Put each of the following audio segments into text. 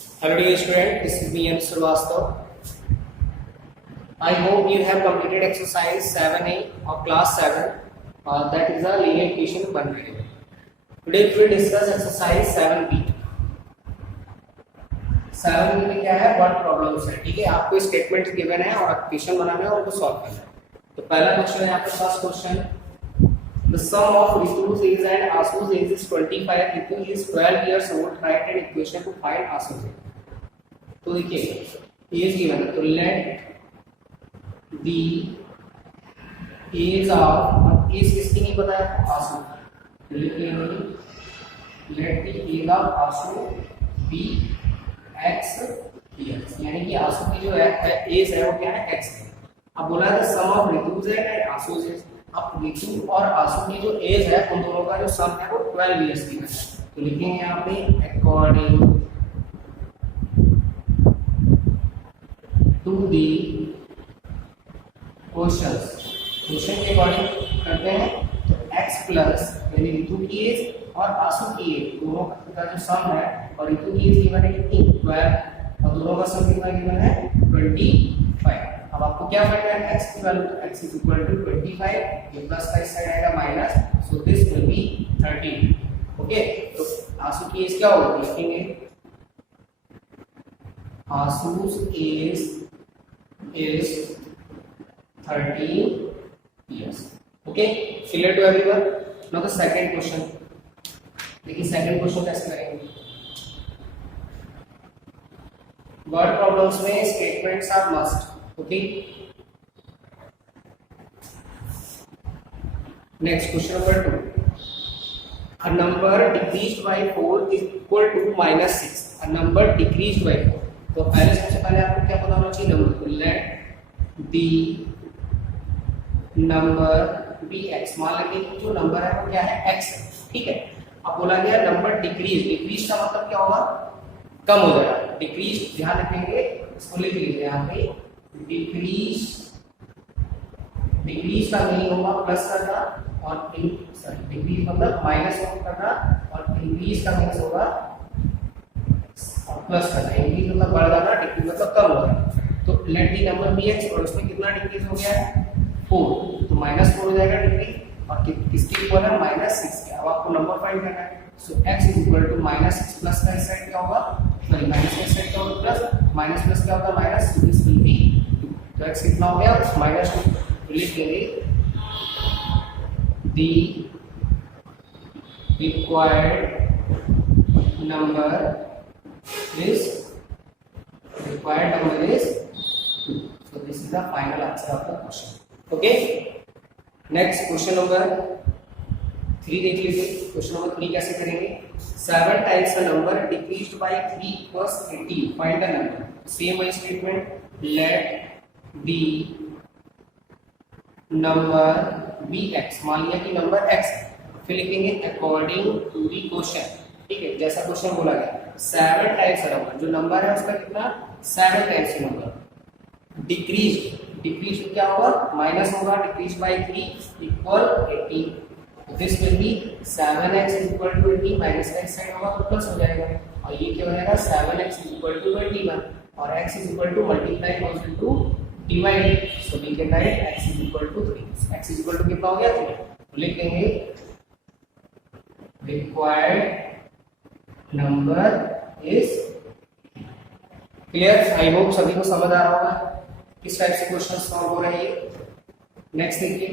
Hello dear student, this is me M. Srivastava. I hope you have completed exercise 7A of class 7 that is a linear equation 100. Today we will discuss exercise 7B. 7B में क्या है word problems है, ठीक है। आपको statement given है और equation बनाना है और उनको सॉल्व करना है। तो पहला क्वेश्चन है आपके पास question The sum of Ritu's age and Asu's age is 25. Ritu is 12 years old. Write an equation to find Asu's age. तो देखिए एज गिवन है, तो let the age of age किसकी नहीं पता है आसू, तो लिखेंगे let the age of Asu be x years, यानी कि आसू की जो है एज है वो क्या है एक्स है। अब बोला है सम ऑफ ऋतुज है एंड आसूज एज। अब ऋतु और आसू की जो एज है उन दोनों का जो सम है वो 12 इयर्स की है। तो लिखेंगे यहाँ पे अकॉर्डिंग टू दी क्वेश्चन के अकॉर्डिंग करते हैं। तो x प्लस यानी ऋतु की एज और आसू की एज दोनों का जो सम है, और ऋतु की एज गिवन है कितनी 12 और दोनों का सम कितना गिवन है 25। अब आपको क्या फाइंड करना है x की वैल्यू, तो x इज इक्वल टू 25, ये प्लस का इस साइड आएगा minus, so this will B 13। Okay, तो आसू की एज क्या होगी लिखेंगे आसू's as is 13 years. Okay, clear to everyone? Now the second question. देखिए second question कैसे करेंगे। Word problems में statements are must. Okay. Next question number 2. A number decreased by 4 is equal to minus 6. A number decreased by 4. तो पहले सबसे पहले आपको क्या पता होना चाहिए नंबर, तो let the number be x. मान लेंगे कि जो नंबर है वो क्या है एक्स है, ठीक है। अब बोला गया नंबर डिक्रीज का मतलब क्या होगा कम हो जाएगा। डिक्रीज ध्यान रखेंगे, इसको लिख लीजिए यहाँ पे डिक्रीज का नहीं होगा प्लस करना, और डिक्रीज मतलब माइनस करना, और इंक्रीज का मीन्स होगा प्लस करना। इंक्रीज मतलब बढ़ जाना, डिक्रीज मतलब कम हो जाना। तो let the number be x, और उसमें कितना डिक्रीज हो गया है 4, तो -4 हो जाएगा डिक्रीज, और किसके इक्वल है -6 के। अब आपको नंबर फाइंड करना है, so x is equal to -6 plus का इस साइड क्या होगा, सॉरी माइनस का इस साइड क्या होगा प्लस, माइनस प्लस क्या होता है minus, so this will B 2। तो x कितना हो गया -2। तो लिख देंगे the required number is 2. So this is the final answer of the question. Okay, next question number 3 देख लीजिए। क्वेश्चन नंबर 3 कैसे करेंगे। 7 times a number decreased by 3 equals 18. Find the number. Same way statement, let the number be x। मान लिया कि number x है, फिर लिखेंगे according to the question, ठीक है। जैसा क्वेश्चन बोला गया 7 टाइम्स नंबर, जो नंबर है उसका कितना 7 टाइम्स नंबर डिक्रीज क्या होगा माइनस होगा, decrease by 3 equal 18। This will be 7x is equal to 18, minus का इस साइड होगा तो प्लस हो जाएगा, और ये क्या हो जाएगा 7x इज इक्वल टू 21, और x is equal to multiply equal to divide, so we can write x is equal to 3। x is equal to कितना हो गया 3, तो लिख देंगे required number is clear. I hope सभी को समझ आ रहा होगा किस टाइप से क्वेश्चन सॉल्व हो रहे हैं। नेक्स्ट देखिए,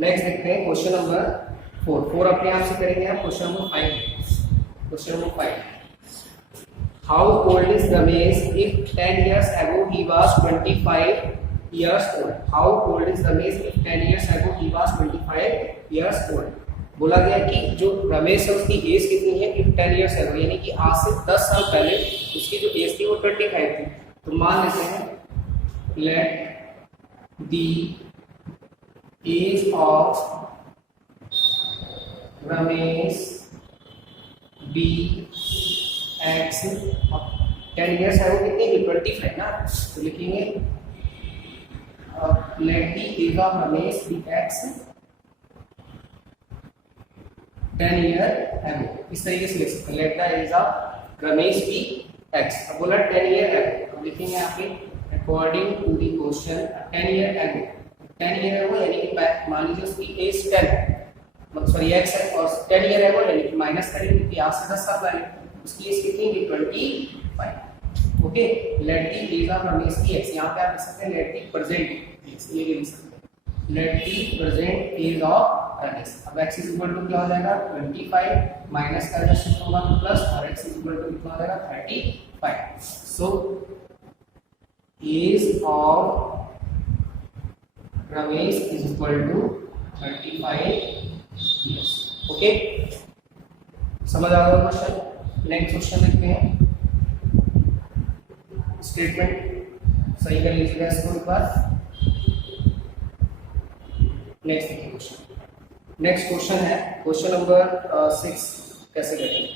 नेक्स्ट देखते हैं क्वेश्चन नंबर 4 अपने आप से करेंगे आप। Question number 5 how old is Ramesh if 10 years ago he was 25 years old। How old is Ramesh if 10 years ago he was 25 years old। बोला गया कि जो रमेश है उसकी एज कितनी है if 10 years ago, यानी कि आज से 10 साल पहले उसकी जो एज थी वो 25 थी। तो मान लेते हैं let the age of Ramesh be x. 10 years है वो कितनी थी 25 ना, तो लिखेंगे let the age of Ramesh be x 10 year ago, इस तरीके से लिख सकते हैं, let the age of Ramesh be x. अब बोला 10 ईयर एगो, अब लिखेंगे यहाँ पे according to the question 10 year ago, 10 year एगो यानी कि मान लीजिए उसकी एज 10 सॉरी एक्स है और 10 ईयर एगो यानी कि माइनस करेंगे क्योंकि यहाँ से 10 साल पहले, उसकी एज कितनी है 25। Okay, let the age of Ramesh be x, यहाँ पे आप लिख सकते हैं लेट द प्रेजेंट एक्स, ये लिख सकते हैं let the present age of Ramesh. अब x इज इक्वल टू क्या हो जाएगा 25 माइनस का शिफ्ट होगा तो प्लस और x इज इक्वल टू कितना हो जाएगा 35। So age of Ramesh is equal to 35 years। Okay, समझ आ गया क्वेश्चन। नेक्स्ट क्वेश्चन देखते हैं, स्टेटमेंट सही कर लीजिएगा इसको एक बार। नेक्स्ट देखिए क्वेश्चन, नेक्स्ट क्वेश्चन है क्वेश्चन नंबर 6, कैसे करेंगे।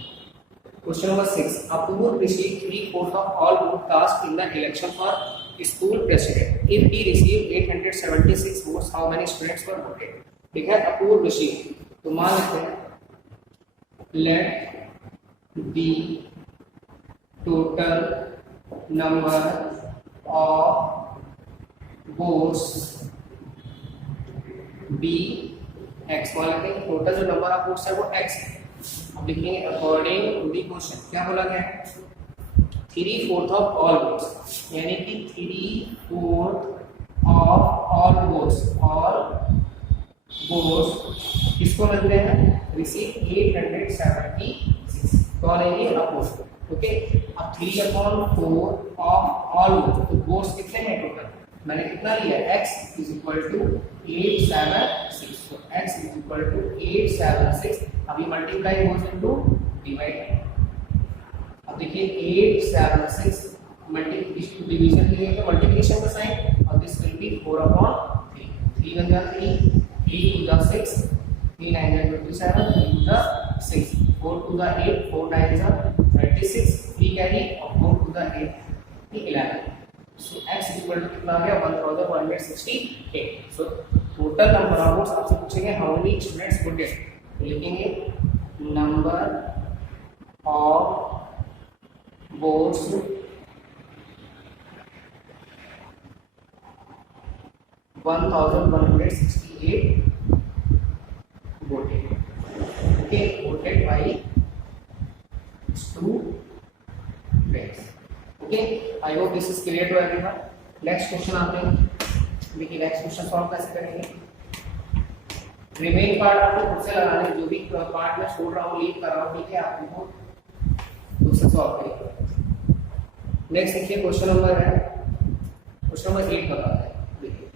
Question number 6, Apurva received 3/4 of all vote cast in the election for school president. If he received 876 votes, how many students were voted? ठीक है, Apurva received, तो मान लेते हैं let the total number of votes be x, मान लेते हैं total जो नंबर ऑफ वोट्स है वो x है। अब लिखेंगे अकॉर्डिंग टू द क्वेश्चन, क्या बोला गया है 3/4 ऑफ ऑल वोट्स, यानी कि 3/4 ऑफ ऑल वोट्स किसको मिलते हैं, रिसीव 876, कौन है ये अपोज। ओके, अब 3/4 ऑफ ऑल वोट्स, तो वोट्स कितने हैं टोटल, मैंने कितना लिया x इज इक्वल टू 876, तो x इज इक्वल टू 876। अभी मल्टीप्लाई गोस इनटू डिवाइड। अब देखिए 876 मल्टीप्लिकेशन डिवीजन के लिए तो मल्टीप्लिकेशन का साइन, और दिस विल बी 4/3, 3 1 जा 3, 3 2 जा 6, 3 9 जा 27, 3 2 जा 6, 4 2 जा 8, 4 9 जा 36, 3 कैरी और 4 2 जा 8 11। So x is equal to कितना आ गया 1168। So total number of votes, आपसे पूछेंगे how many students voted, तो लिखेंगे number of votes one thousand 168 voted। Okay, voted by students। Okay, I hope this is clear to everyone। Next question आप लेंगे, देखिए नेक्स्ट क्वेश्चन सॉल्व कैसे करेंगे। Remain part आपको खुद से लगाने, जो भी पार्ट में छोड़ रहा हूँ लीव कर रहा हूँ, ठीक है, आप इनको खुद से सॉल्व करिए। नेक्स्ट देखिए क्वेश्चन नंबर 8 बताता है। देखिए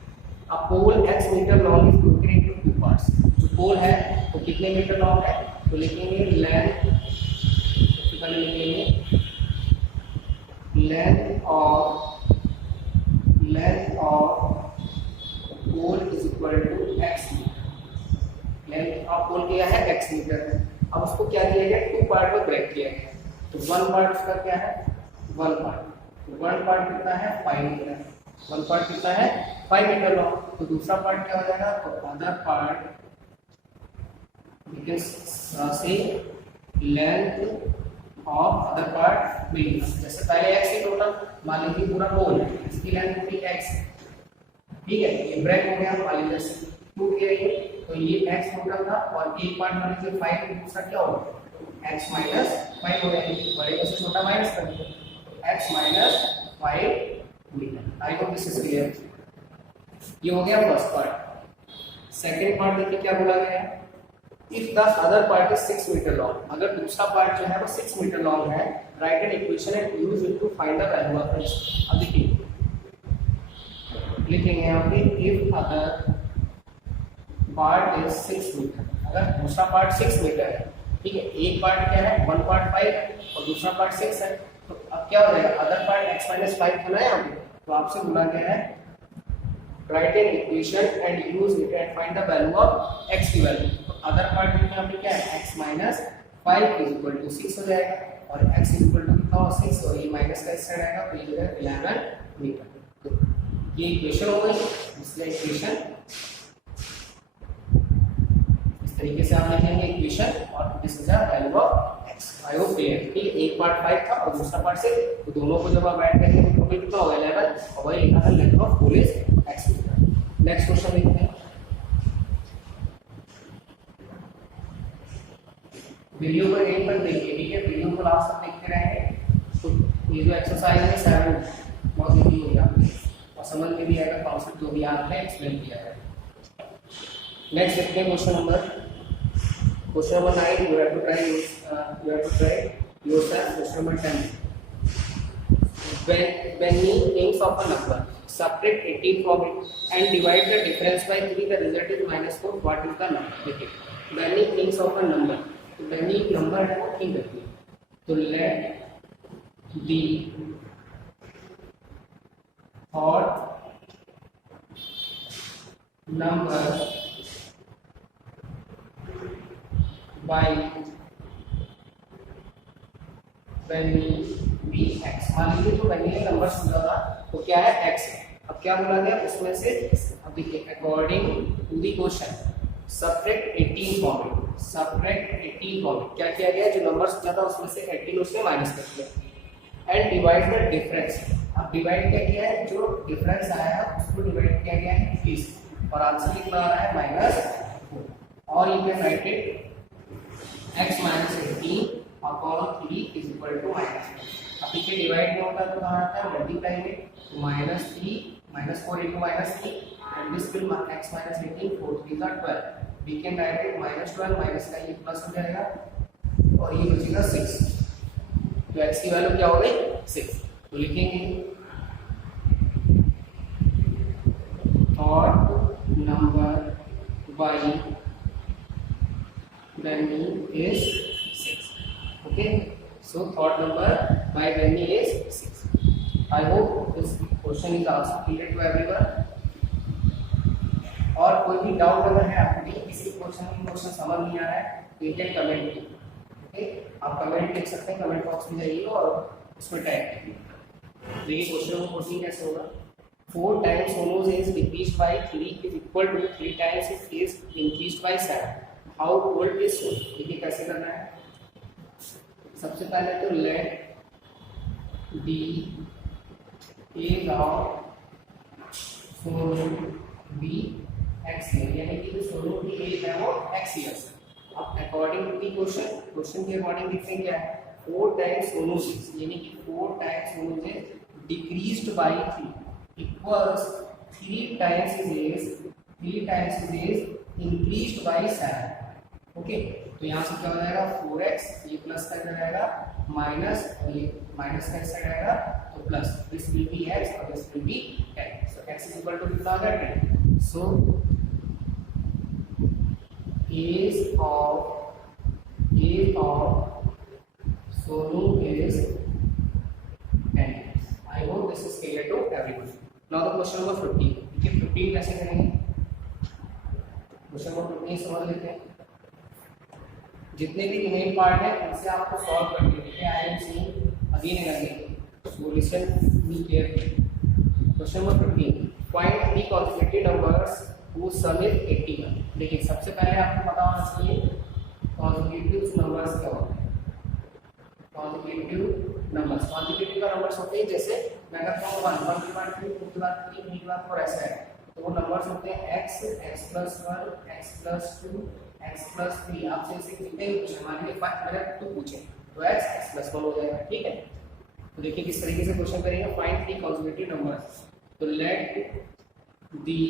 a pole x metre long is broken into 2 parts. जो पोल है वो कितने मीटर लॉन्ग है, तो लिखेंगे लेंथ, सबसे पहले लिखेंगे length of pole is equal to x metre. Length of pole क्या है x मीटर है। अब उसको क्या दिया गया, 2 पार्ट में ब्रेक किया गया, तो 1 पार्ट उसका क्या है 1 पार्ट, तो 1 पार्ट कितना है 5 मीटर, 1 पार्ट कितना है 5 मीटर लॉन्ग। तो दूसरा पार्ट क्या हो जाएगा, तो other part we can say length of other part will, जैसे पहले x की टोटल मान लीजिए पूरा पोल है, इसकी लेंथ होगी x, ठीक है, ये ब्रेक हो गया, मान लीजिए जैसे टूट गया ये, तो ये x टोटल था और एक पार्ट मान लीजिए 5, दूसरा क्या होगा x माइनस 5 हो गया, बड़े में से छोटा माइनस कर दिया, तो x minus 5 metre. I hope this is clear. ये हो गया फर्स्ट पार्ट। सेकंड पार्ट देखिए क्या बोला गया है, if the other part is 6 metre long, अगर दूसरा पार्ट जो है वो 6 मीटर लॉन्ग है, write an equation and use it to find the value of x। अब देखिए लिखेंगे यहाँ पे if other part is 6 metre, अगर दूसरा पार्ट 6 मीटर है, ठीक है, एक पार्ट क्या है 1 पार्ट 5 और दूसरा पार्ट 6 है, तो अब क्या हो जाएगा अदर पार्ट x माइनस 5 होना है यहाँ पे, तो आपसे बोला गया है write an equation and use it and find the value of x की वैल्यू। तो अदर पार्ट में यहाँ पे क्या है x minus 5 is equal to 6 हो जाएगा, और x इज इक्वल टू कितना हो 6, और ये माइनस का इस साइड आएगा, तो ये हो जाएगा 11 मीटर। ये इक्वेशन हो गई, इसलिए इक्वेशन इस तरीके से आप लिखेंगे इक्वेशन और this is the value of x। I hope clear. ठीक है, एक पार्ट 5 था और दूसरा पार्ट 6, तो दोनों को जब आप ऐड करेंगे तो टोटल कितना होगा 11 और वही लिखा था length of pool is x। Next question देखते हैं। वीडियो को एंड तक देखिए, ठीक है, वीडियो को लास्ट तक देखते रहेंगे तो ये जो एक्सरसाइज है 7 बहुत इजी हो गया और समझ में भी आएगा, कॉन्सेप्ट जो भी यहाँ पे एक्सप्लेन किया है। नेक्स्ट देखते हैं question number 9। You have to try yourself. Question number 10. When he thinks of a number, subtract 18 from it and divide the difference by 3, the result is -4. What is the number? देखिए, when he thinks of a number, तो when he number है वो think करती है, तो let the thought number by when we x, मान लीजिए तो when ये नंबर समझा था तो क्या है x है। अब क्या बोला गया उसमें से, अब देखिए according to the question subtract 18 from it, subtract 18 from it, क्या किया गया, जो नंबर समझा था उसमें से 18 उसमें माइनस कर दिया एंड डिवाइड द डिफरेंस। अब डिवाइड क्या किया है, जो डिफरेंस आया है उसको डिवाइड किया गया है 30 और आंसर कितना आ रहा है -4 और you can write it x minus 18 upon 3 is equal to -4। अब देखिए डिवाइड में होता है तो कहाँ आता है मल्टीप्लाई में, तो -4 into -3 and this will x minus 18 4 3 का 12। we can write it -12 minus का ये प्लस हो जाएगा और ये बचेगा 6, तो x की वैल्यू क्या हो गई 6। तो लिखेंगे thought number by when he is 6। okay, so thought number by when he is 6। I hope this question is also clear to everyone। और कोई भी डाउट अगर है आपको किसी क्वेश्चन समझ नहीं आ रहा है तो you can comment कीजिए। ओके, आप कमेंट लिख सकते हैं, कमेंट बॉक्स में जाइए और उसमें टैग कीजिए। देखिए क्वेश्चन नंबर 14 कैसे होगा, 4 times Sonu's is decreased by 3 is equal to 3 times his is increased by 7। How old is Sonu, देखिए कैसे करना है। सबसे पहले तो let the age of Sonu be x year, यानी कि जो सोनू की एज है वो x ईयर्स है। अब अकॉर्डिंग टू दी क्वेश्चन के अकॉर्डिंग लिखेंगे क्या है, 4 टाइम्स सोनू इज, यानी कि 4 times Sonu is decreased bye 3 equals 3 times his age increased by 7। Okay, तो यहाँ से क्या हो जाएगा 4x, ये प्लस का जाएगा माइनस और ये माइनस का साइड आएगा तो plus, this will be x और this will be 10। So x is equal to कितना आ गया 10। So age of Sonu is 10। I hope this is clear to everyone. Now the question number 15। देखिए 15 कैसे करेंगे, क्वेश्चन नंबर 15 समझ लेते हैं। जितने भी रिमेन पार्ट है उनसे आपको सॉल्व करके देखिए, I am seeing again and again, so listen be careful. Question number 15, find 3 consecutive numbers whose sum is 81। देखिए सबसे पहले आपको पता होना चाहिए कॉन्सेक्यूटिव नंबर्स क्या होते हैं। कॉन्सेक्यूटिव का नंबर्स होते हैं, जैसे मैं कहता हूँ 1 1 के बाद 2 2 के बाद 3 3 के बाद 4 ऐसा है, तो वो नंबर्स होते हैं x x plus 1 x plus 2 x plus 3। आपसे इसे कितने पूछे, मान लीजिए 5 मैंने 2 पूछे तो x x plus 1 हो जाएगा। ठीक है, तो देखिए किस तरीके से क्वेश्चन करेंगे, फाइंड 3 कॉन्सेक्यूटिव नंबर्स। तो let the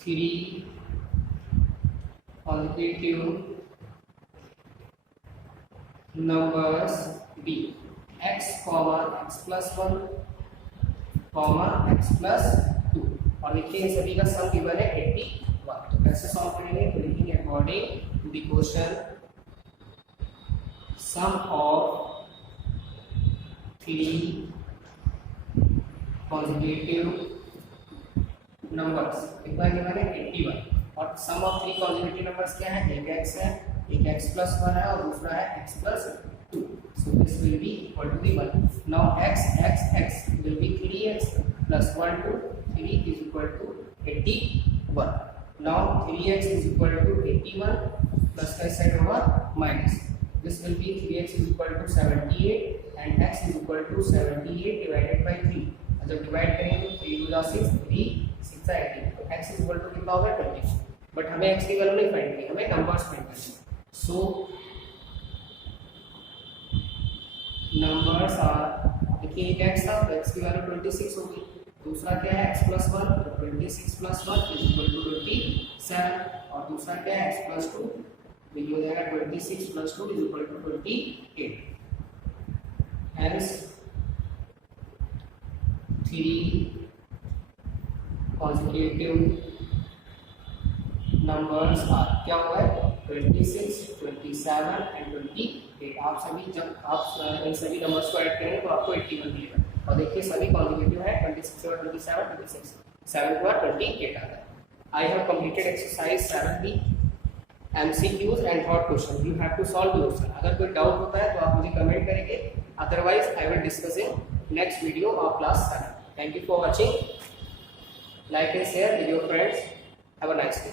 3 consecutive numbers be x, x plus 1, x plus 2 और देखिए इन सभी का सम गिवन है 81। तो कैसे सॉल्व करेंगे, तो लिखेंगे according to the question sum of 3 consecutive numbers कितना गिवन है 81 और सम ऑफ 3 कॉन्सेक्यूटिव नंबर्स क्या है, एक x है, एक x plus 1 है और दूसरा है x plus 2। So this will be equal to the 1. Now x will be 3x plus 1 to 3 is equal to 81. Now 3x is equal to 81 plus का साइड होगा minus. This will be 3x is equal to 78 and x is equal to 78 divided by 3. जब divide करेंगे 3 2 6 3 6 18, तो x is equal to कितना होगा 20. But हमें x की value नहीं फाइंड करनी, हमें नंबर्स फाइंड करनी है. सो नंबर्स आर, देखिए एक x था तो x की वैल्यू 26 होगी. दूसरा क्या है x प्लस 1, तो 26 प्लस 1 इज इक्वल टू 27. और दूसरा क्या है x प्लस 2, तो ये हो जाएगा 26 plus 2 is equal to 28. Hence 3 consecutive numbers are क्या होगा 26, 27 एंड 28. आप सभी जब आप इन सभी नंबर्स को ऐड करेंगे तो आपको 81 मिलेगा. और देखिए सभी कॉन्जिक्यूटिव है 26 और 27, 26 7 के बाद 28 आता है. I have completed exercise 7B MCQs and third question. You have to solve yourself. अगर कोई डाउट होता है तो आप मुझे कमेंट करेंगे, otherwise I will discuss in next video of class 7. Thank you for watching. Like and share with your friends. Have a nice day.